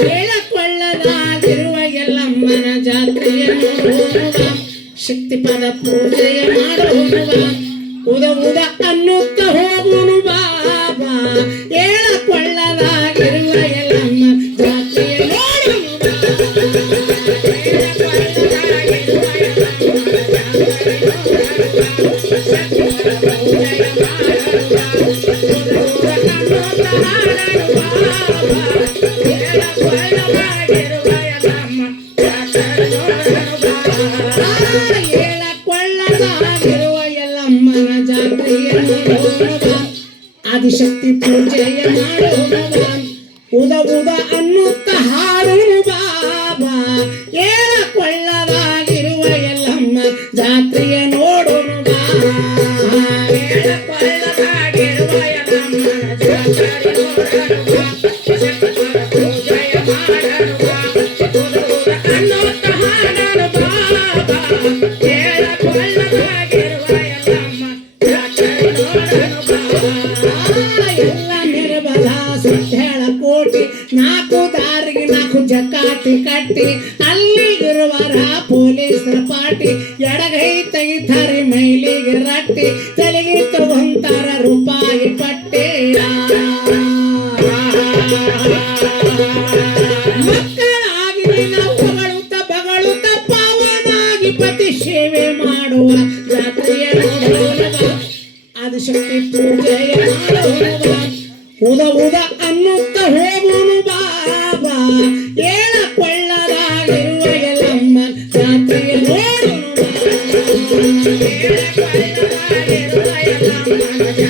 ಹೇಳಕೊಳ್ಳದಾಗಿರುವ ಎಲ್ಲಮ್ಮನ ಜಾತ್ರೆಯನ್ನು ಶಕ್ತಿ ಪದ ಪೂಜೆಯ ಮಾಡೋಣ ಉದ ಉದ ಅನ್ನುತ್ತ ಆದಿಶಕ್ತಿ ಪೂಜೆಯ ಮಾಡೋಣ ಉದ ಉದ ಅನ್ನುತ್ತ ಹಾಡುನು ಜಕಾಟಿ ಅಲ್ಲಿ ಗುರುವಾರ ಪೊಲೀಸರ ಪಾಟಿ ಎಡಗೈ ತೆಗಿತಾರೆ ಮೈಲಿಗೆ ರಟ್ಟಿ ತಲೆಗೆ ತಗೊಂತಾರ ರೂಪಾಯಿ ಪಟ್ಟೆ ಉದ ಉದ ಅನ್ನುತ್ತ ಹೋಗುನು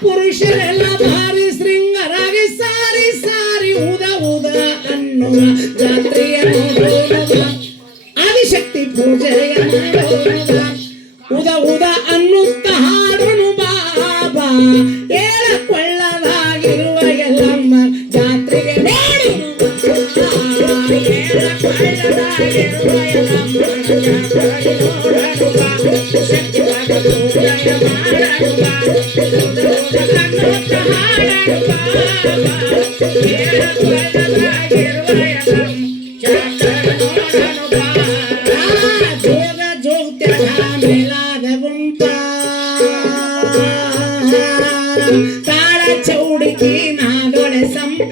ಪುರುಷರೆಲ್ಲ ಭಾರಿ ಶೃಂಗರಾಗಿ ಸಾರಿ ಸಾರಿ ಉದ ಉದ ಅನ್ನುವ ಜಾತ್ರೆಯ ಆದಿಶಕ್ತಿ ಪೂಜೆಯ ಉದ ಉದ ಅನ್ನುತ್ತ ಹಾಡನು ಬಾಬಾ ಹೇಳಕೊಳ್ಳದಾಗಿರುವ ಎಲ್ಲಮ್ಮ ಜಾತ್ರೆಗೆ ನೋಡುನು ಹೇಳಕೊಳ್ಳದಾಗಿರುವ ಎಲ್ಲಮ್ಮನ ತಾಳ ಚೌಡಿಕಿ ನಾದೊಳೆ ಸಂಪ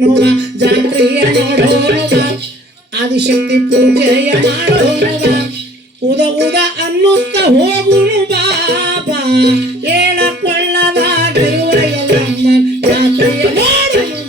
ಅನ್ನುವ ಜಾತ್ರೆಯ ನೋಡೋಣ ಆದಿಶಕ್ತಿ ಪೂಜೆಯ ಮಾಡೋಣ ಉದ ಉದ ಅನ್ನುತ್ತ ಹೋಗುನು ಬಾಬಾ ಹೇಳಕೊಳ್ಳದ ಎಲ್ಲಮ್ಮ ಜಾತ್ರೆಯ ನೋಡುನು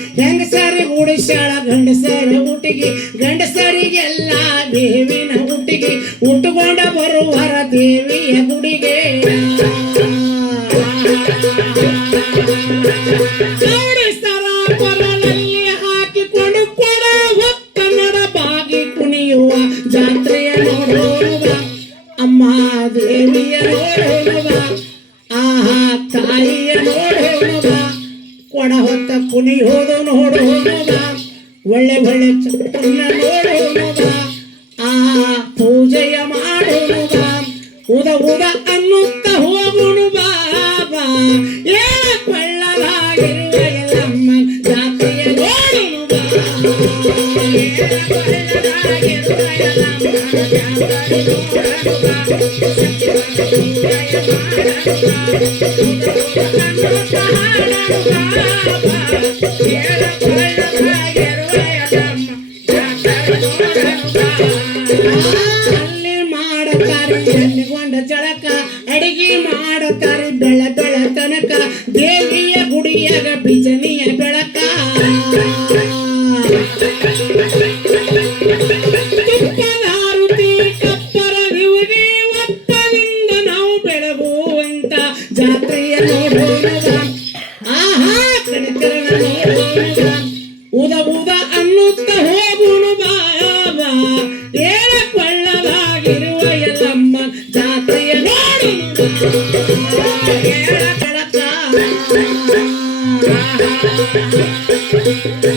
ದೇವಿ ಹೆಂಗಸರಿ ಉಡಿಸ್ಯಾಳ ಗಂಡಸರ ಹುಟ್ಟಿಗೆ. ಗಂಡಸರಿಗೆಲ್ಲ ದೇವಿನ ಹುಟ್ಟಿಗೆ. ಉಟ್ಟುಕೊಂಡ ಬರುವರ ದೇವಿಯ ಗುಡಿಗೆ ಕುಣಿಯೋದು ನೋಡೋಣ ಒಳ್ಳೆ ಒಳ್ಳೆ ಚಪ್ಪನ್ನ ನೋಡೋಣ ಆ ಪೂಜೆಯ ಮಾಡೋಣ ಉದ ಉದ ಅನ್ನುತ್ತ ಹೋಗುಣು ಬಾಬಾ. ಏ ಕೊಳ್ಳಲಾಗಿರುವ ಎಲ್ಲಮ್ಮ, ಜಾತ್ರೆಯ ನೋಡುನು ಬಾ. ಎಲ್ಲಿಗೊಂಡ ಚಳಕ ಅಡಿಗೆ ಮಾಡುತ್ತಾರೆ ಬೆಳ ಬೆಳ ತನಕ. ದೇವಿಯ ಗುಡಿಯಾಗ ಬಿಜನಿಯ ಬೆಳಕ. ಜಾತ್ರೆಯ ನೋಡೋಣ ಆಹಾ ಕಣಕರಣ Thank you.